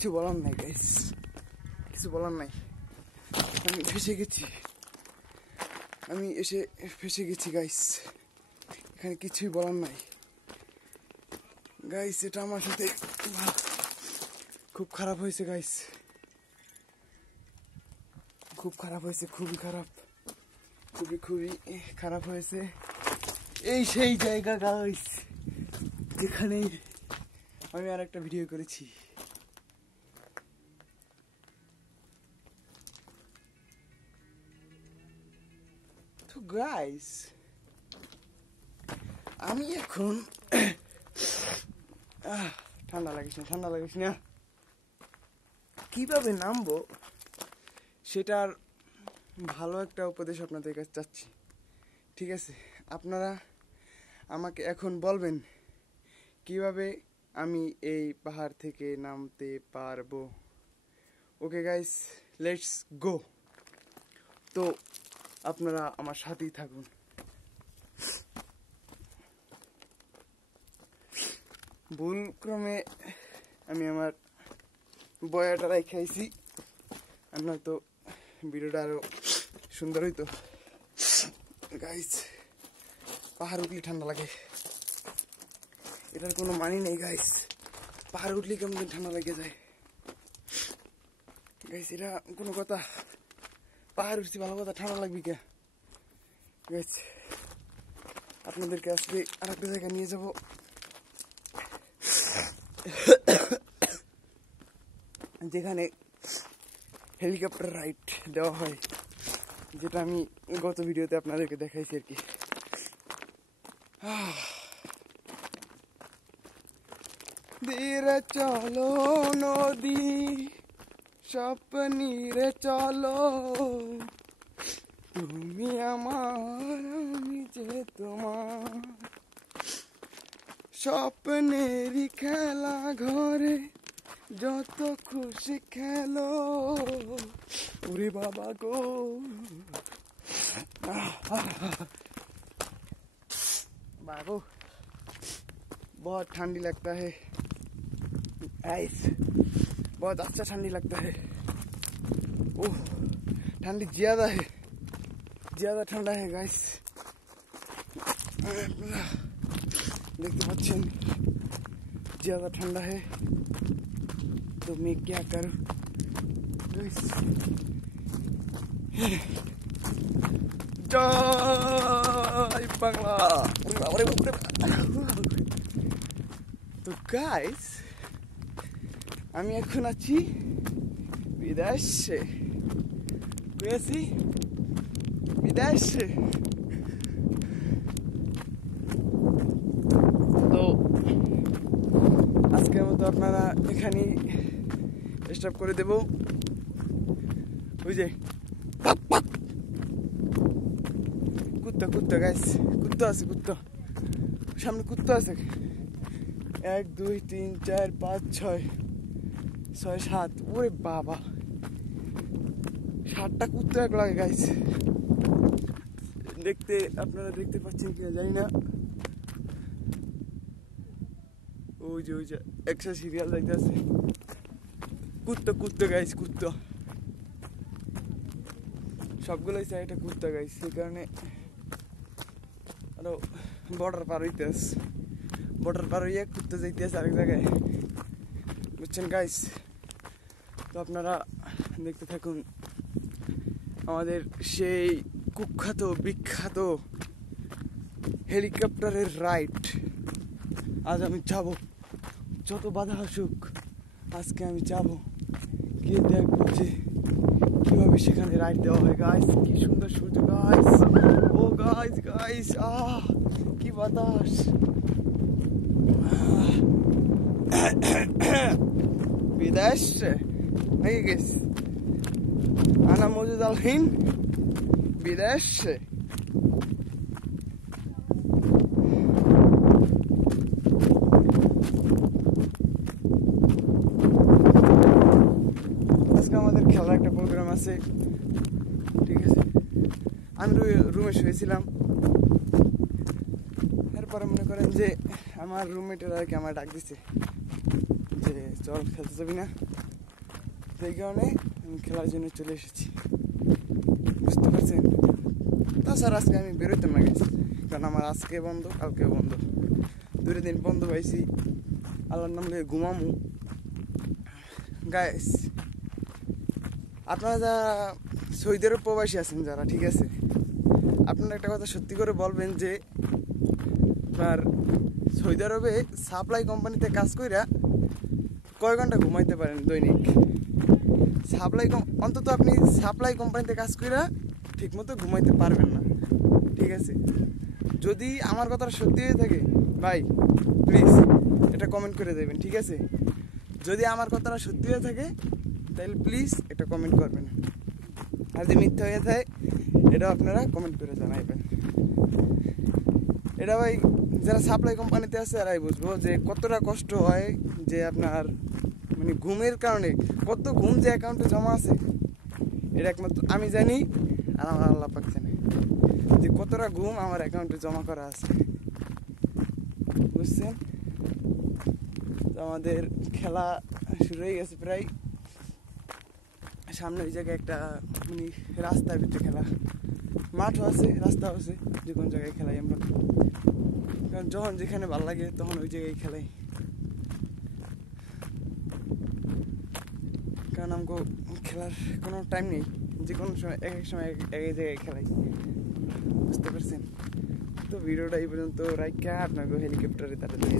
কিছু বলার নাই গাইস, কিছু বলার নাই। আমি ফেসে গেছি, আমি এসে ফেসে গেছি গাইস, এখানে কিছুই বলার নাই গাইস। এটা আমার সাথে খুব খারাপ হয়েছে গাইস, খুব খারাপ হয়েছে, খুবই খারাপ, খুবই খুবই খারাপ হয়েছে। এই সেই জায়গা গাইস যেখানে আমি আর একটা ভিডিও করেছি। তো গাইস আমি এখন ঠান্ডা লাগিস না, ঠান্ডা লাগিস না, কিভাবে নামবো সেটার ভালো একটা উপদেশ আপনাদের কাছে চাচ্ছি, ঠিক আছে? আপনারা আমাকে এখন বলবেন কিভাবে আমি এই পাহাড় থেকে নামতে পারবো। Okay guys, let's go. তো আপনারা আমার সাথেই থাকুন। ভুলক্রমে আমি আমার বয়াটা রাখাইছি, আর নয়তো ভিডিওটা আরো সুন্দর হইতো। গাইস পাহাড় উঠলে ঠান্ডা লাগে, এটার কোনো মানি নেই গাইস। পাহাড় উঠলে কেমন ঠান্ডা লেগে যায় গাইস, এটা কোনো কথা? পাহাড় উঠছি ভালো কথা, ঠান্ডা লাগবে কে গাইস? আপনাদেরকে আজকে আর একটা জায়গায় নিয়ে যাব, যেখানে হেলিকপ্টার রাইড দেওয়া হয়, যেটা আমি গত ভিডিওতে আপনাদেরকে দেখাইছি আর কি। ধীরে চলো নদী স্বপ্নীরে চলো, তুমি আমার আমি যে তোমার, স্বপ্নেরই খেলা ঘরে যত খুশি খেলো, ওরে বাবা গো। बाबू बहुत ठंडी लगता है गाइस, बहुत अच्छा ठंडी लगता है। ओह ठंडी ज्यादा है, ज्यादा ठंडा है गाइस, देखते पाচ্ছেন ज्यादा ठंडा है। तो मैं क्या करूं गाइस? জয় বাংলা। তো গাইস আমি এখন আছি বিদেশে, বুঝেছি বিদেশে। তো আজকের মতো আপনারা এখানেই স্টপ করে দেব। বুঝে কুত্তা কুত্তা গাইস, কুত্তা আছে, কুত্তা সামনে কুত্তা আছে। 1 2 3 4 5 6 6 7, ওরে বাবা 7টা কুত্তা এক লাগে গাইস। দেখতে আপনারা দেখতে পাচ্ছেন কিনা জানি না, ওই যে একটা সিরিয়াল দেখতে আছে। কুত্তা কুত্তা গাইস, কুত্তা সবগুলোই চাই এটা কুত্তা গাইস। সেই কারণে আরো বর্ডার পার হইতেস, বর্ডার পার হইয়া কুত্তা যাইতেছে আরেক জায়গায়, বুঝছেন গাইস? তো আপনারা দেখতে থাকুন আমাদের সেই কুখ্যাত বিখ্যাত হেলিকপ্টারের রাইড। আজ আমি যাব, যত বাধা আসুক আজকে আমি যাব, গিয়ে দেখবো যে কিভাবে সেখানে রাইড দেওয়া হয় গাইস। কি সুন্দর সূর্য গাইস, ও গাইস গাইস কি বাতাস। বিদেশ নাকি গেস আনা মজুদ আলহিন বিদেশ। আজকে আমাদের খেলার একটা প্রোগ্রাম আছে, ঠিক আছে? আমি রুমে শুয়েছিলাম, এরপরে মনে করেন যে আমার রুমমেটের আর কি আমার ডাক দিছে যে চল খেলতে যাবি না, এই কারণে আমি খেলার জন্য চলে এসেছি, বুঝতে পারছেন? তাছাড়া আজকে আমি বেরোতাম না গেছি, কারণ আমার আজকে বন্ধ, কালকে বন্ধ, 2 দিন বন্ধ পাইছি। আল্লাহর নাম লিয়ে ঘুমামু। গাইস, আপনারা যারা সৌদি আরব প্রবাসী আছেন যারা, ঠিক আছে, আপনারা একটা কথা সত্যি করে বলবেন যে আপনার সৌদি আরবে সাপ্লাই কোম্পানিতে কাজ কইরা কয় ঘন্টা ঘুমাইতে পারেন দৈনিক? অন্তত আপনি সাপ্লাই কোম্পানিতে কাজ কইরা ঠিক মতো ঘুমাইতে পারবেন না, ঠিক আছে? যদি আমার কথাটা সত্যি হয়ে থাকে ভাই, প্লিজ এটা কমেন্ট করে দেবেন, ঠিক আছে? যদি আমার কথাটা সত্যি হয়ে থাকে তাহলে প্লিজ এটা কমেন্ট করবেন, আর যদি মিথ্যা হয়ে থাকে এটাও আপনারা কমেন্ট করে জানাইবেন। এটা ভাই যারা সাপ্লাই কোম্পানিতে আছে এরাই বুঝবো যে কতটা কষ্ট হয়, যে আপনার মানে ঘুমের কারণে কত ঘুম যে অ্যাকাউন্টে জমা আছে এটা একমাত্র আমি জানি, আর আমার আল্লাহ পাক জানে যে কতটা ঘুম আমার অ্যাকাউন্টে জমা করা আছে, বুঝছেন? তো আমাদের খেলা শুরু হয়ে গেছে প্রায়, সামনে ওই জায়গায় একটা মানে রাস্তার ভিতরে খেলা, মাঠও আছে, রাস্তাও আছে, যে কোনো জায়গায় খেলাই আমরা, কারণ যখন যেখানে ভালো লাগে তখন ওই জায়গায় খেলাই, কারণ আমাকে খেলার কোনো টাইম নেই, যে কোনো সময় এক এক সময় এক এক জায়গায় খেলাই, বুঝতে পারছেন? তো ভিডিওটা এই পর্যন্ত রাইখা আপনাকে হেলিকপ্টারে তারা দিয়ে